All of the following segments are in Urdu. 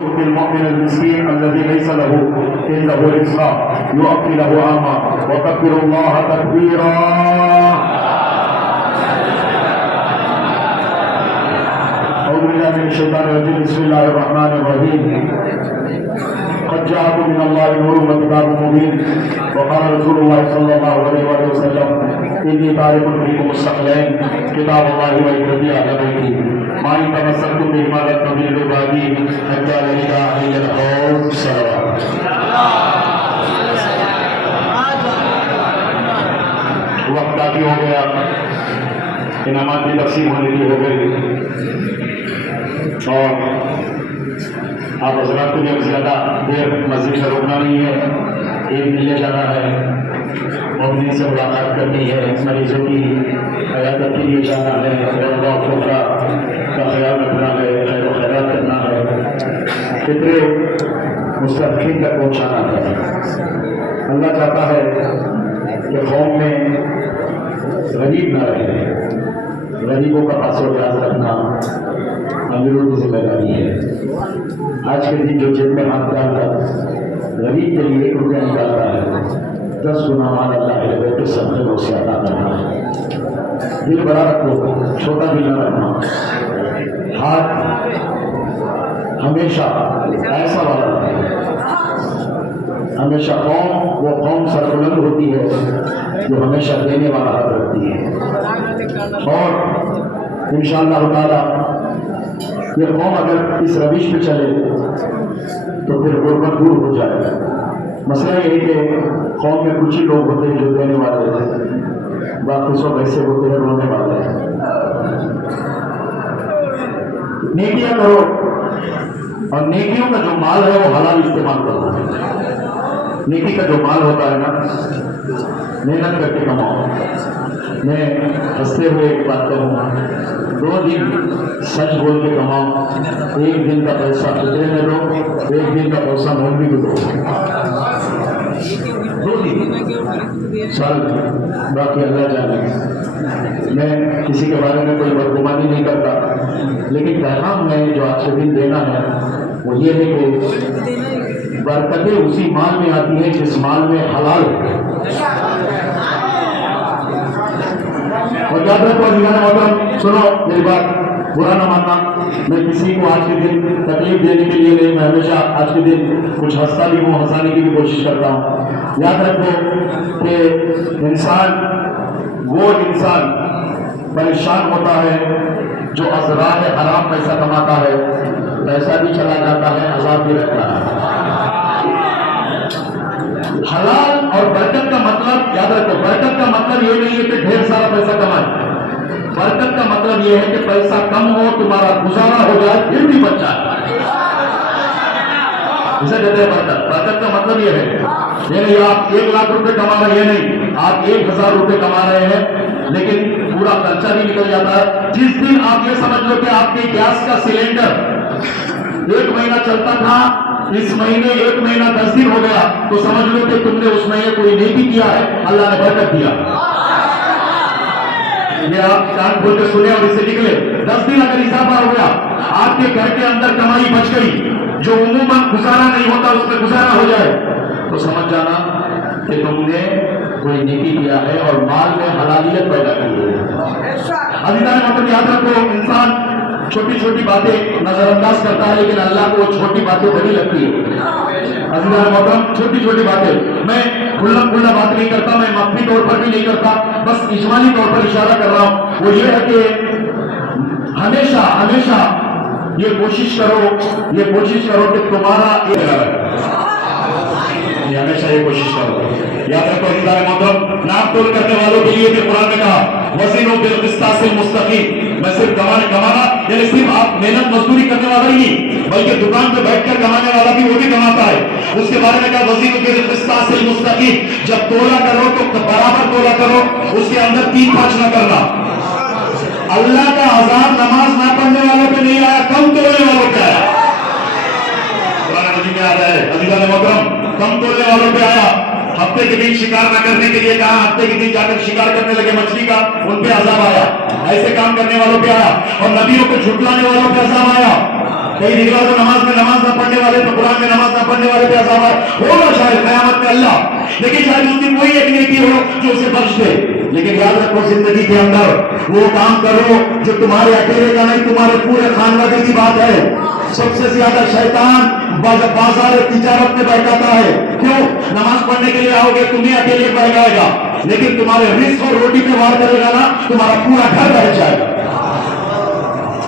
المؤمن المسكين الذي ليس له عنده رزق يؤتي له عاما وكبر الله تكبيرا. أعوذ بالله من الشيطان الرجيم. بسم الله الرحمن الرحيم. قد جاءكم من الله نور وكتاب مبين وقال رسول الله صلى الله عليه وسلم إني تارك فيكم الثقلين كتاب الله وحكمتي أهل بيتي ما إن تمسكتم بهما لن تضلوا بعدي حتى يرد علي الحوض. صلوات. وقت کافی ہو گیا، انعامات کی تقسیم ہونے کی ہو گئی اور آپ حضرات کو بھی اب زیادہ دیر مسجد میں رکنا نہیں ہے. ایک ملنے جانا ہے، مبنی سے ملاقات کرنی ہے، مریضوں کی عیادت کے لیے جانا ہے، اللہ خدا کا خیال رکھنا ہے، خیر و خیرات کرنا ہے، فطرے مستحقین تک پہنچانا ہے. اللہ چاہتا ہے کہ قوم میں غریب نہ رہے. غریبوں کا پاس و لحاظ رکھنا امیروں کی ذمہ داری ہے. آج کے دن جو جیب میں ہاتھ ڈال کر غریب کے لیے 1 روپیہ نکالتا ہے، 10 گنا مال اللہ کے بیت کے صدقے میں اسے عطا کرنا ہے. دل بڑا رکھو، چھوٹا دل نہ رکھنا. ہاتھ ہمیشہ ایسا والا رکھے. ہمیشہ وہ قوم سربلند ہوتی ہے جو ہمیشہ دینے والا ہاتھ رکھتی ہے. اور انشاءاللہ تعالی یہ قوم اگر اس روش پہ چلے تو پھر غربت دور ہو جائے. مسئلہ یہ ہے کہ قوم میں کچھ ہی لوگ ہوتے ہیں جو دینے والے ہیں، باقی سب ایسے ہوتے ہیں رونے والے ہیں. نیکیاں کرو اور نیکیوں کا جو مال ہے وہ حلال استعمال کرو. نیکی کا جو مال ہوتا ہے نا، محنت کر کے کماؤ. میں ہنستے ہوئے ایک بات کروں، 2 دن سچ بول کے کماؤ، 1 دن کا پیسہ فطرے میں دو، 1 دن کا پیسہ مولوی کو دو. 2 دن سال باقی اللہ جانے. میں کسی کے بارے میں کوئی بدگمانی نہیں کرتا، لیکن پیغام میں جو آج کے دن دینا ہے وہ یہ ہے کہ برکتیں اسی مال میں آتی ہیں جس مال میں حلال ہے. اور یاد رکھو عزیزان محترم، سنو میری بات، برا نہ ماننا. میں کسی کو آج کے دن تکلیف دینے کے لیے نہیں، میں ہمیشہ آج کے دن کچھ ہنستا بھی ہوں، ہنسانے کی بھی کوشش کرتا ہوں. یاد رکھو کہ وہ انسان پریشان ہوتا ہے جو از راہ حرام پیسہ کماتا ہے. پیسہ بھی چلا جاتا ہے، عذاب بھی رہتا ہے. حلال اور برکت کا مطلب یاد رکھو، برکت کا مطلب یہ نہیں ہے کہ ڈھیر سارا پیسہ کمائے. برکت کا مطلب یہ ہے کہ پیسہ کم ہو، تمہارا گزارا ہو جائے، پھر بھی بچ جائے. اسے کہتے ہیں برکت. برکت کا مطلب یہ ہے یہ نہیں آپ 1 لاکھ روپے کما رہے ہیں، نہیں آپ 1000 روپے کما رہے ہیں لیکن پورا خرچہ بھی نکل جاتا ہے. جس دن آپ یہ سمجھ لو کہ آپ کے گیس کا سلنڈر 1 مہینہ چلتا تھا، اس مہینے 1 مہینہ 10 دن ہو گیا، تو سمجھ لو کہ تم نے اس مہینے کوئی نیکی کیا ہے، اللہ نے برکت دیا. یہ آپ کان کھول کے سنے اور اس سے نکلے. 10 دن اگر اضافہ ہو گیا، آپ کے گھر کے اندر کمائی بچ گئی، جو عموماً گزارا نہیں ہوتا اس میں گزارا ہو جائے، تو سمجھ جانا کہ تم نے کوئی نیکی کیا ہے اور مال میں حلالیت پیدا کی ہے. عزیزان محترم، یاد رکھو، انسان چھوٹی چھوٹی باتیں نظر انداز کرتا ہے لیکن اللہ کو وہ چھوٹی باتیں بڑی لگتی ہے. عزیزان محترم، چھوٹی چھوٹی باتیں، میں کھلا بات نہیں کرتا، میں مخفی طور پر بھی نہیں کرتا، بس اجمالی طور پر اشارہ کر رہا ہوں. وہ یہ ہے کہ ہمیشہ یہ کوشش کرو کہ تمہارا ہمیشہ یہ کوشش کرو. یاد رکھو عزیزان محترم، ناپ تول کرنے والوں کے لیے بھی قرآن نے کہا وزنوا بالقسطاس المستقیم. میں صرف کمانا یعنی صرف آپ محنت مزدوری کرنے والا ہی نہیں، بلکہ دکان پہ بیٹھ کر کمانے والا بھی وہ بھی کماتا ہے. اس کے بارے میں کہا وزنوا بالقسطاس المستقیم. جب تولا کرو تو برابر تولا کرو، اس کے اندر 3-5 نہ کرنا. اللہ کا عذاب نماز نہ پڑھنے والوں پہ نہیں آیا، کم تولنے والوں پہ آیا. قرآن مجید میں آتا ہے عزیزان محترم، کم تولنے والوں پہ آیا. ہفتے کے دن شکار نہ کرنے کے لیے کہا، ہفتے کے دن جا کر شکار کرنے لگے مچھلی کا، ان پہ عذاب آیا. ایسے کام کرنے والوں پہ آیا اور نبیوں کو جھٹلانے والوں پہ عذاب آیا. کہیں نکلا تو نماز میں نماز نہ پڑھنے مرنے والے پہ عذاب ہوگا شاید قیامت میں اللہ، لیکن شاید اس کی کوئی ایک نیکی ہو جو اسے بخش دے. لیکن یاد رکھو زندگی کے اندر وہ کام کرو جو تمہارے اکیلے کا نہیں، تمہارے پورے خاندان کی بات ہے. سب سے زیادہ شیطان بازار تجارت میں بہکاتا ہے. کیوں؟ نماز پڑھنے کے لیے آؤ گے تمہیں اکیلے بہکائے گا، لیکن تمہارے رزق اور روٹی پہ وار کرے گا نا، تمہارا پورا گھر بہ جائے گا.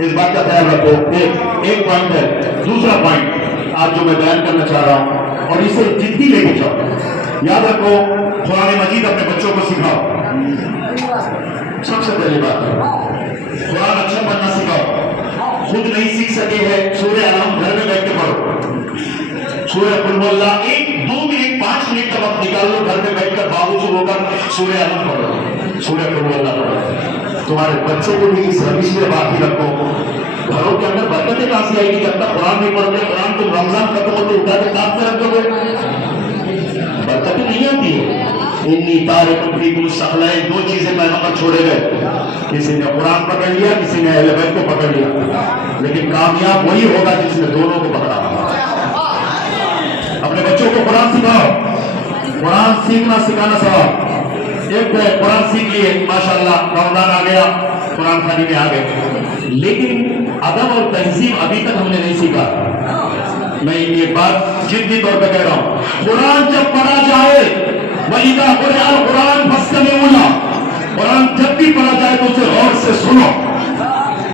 اس بات کا خیال رکھو. ایک پوائنٹ ہے. دوسرا پوائنٹ آج جو میں بیان کرنا چاہ رہا ہوں اور اسے جدی لے کے جاؤ. یاد رکھو قرآن مجید اپنے بچوں کو سکھاؤ. سب سے پہلی بات ہے قرآن اچھا پڑھنا سکھاؤ. خود نہیں سیکھ سکے ہے سورہ علم گھر میں بیٹھ کے پڑھو. سورہ قل هو اللہ 1-2 منٹ 5 منٹ کا وقت نکال لو، گھر میں بیٹھ کر بابو سے ہو کر سورہ علم پڑھو، سورہ قل هو اللہ پڑھو. تمہارے بچوں کو بھی اس روش میں باقی رکھو. گھروں کے اندر برکتیں کہاں سے آئے گی جب تک قرآن نہیں پڑھتے؟ قرآن تم رمضان ختم ہوتے اٹھا کے کام سے رکھ دو گے، برکتیں نہیں آتی ہے. انی تارک فیکم الثقلین، 2 چیزیں پیغمبر چھوڑے گئے. کسی نے قرآن پکڑ لیا، کسی نے اہل بیت کو پکڑ لیا. لیکن کامیاب وہی ہوگا جس نے دونوں کو پکڑا. اپنے بچوں کو قرآن سکھاؤ. قرآن سیکھنا سکھانا سوال. ایک قرآن سیکھ لیے ماشاءاللہ، رمضان آ گیا، قرآن خانی میں آ گئے، لیکن ادب اور تہذیب ابھی تک ہم نے نہیں سیکھا. میں یہ بات جدی طور پہ کہہ رہا ہوں. قرآن جب پڑھا جائے وَإِذَا قُرِئَ الْقُرْآنُ فَاسْتَمِعُوا لَهُ، قرآن جب بھی پڑھا جائے تو اسے غور سے سنو.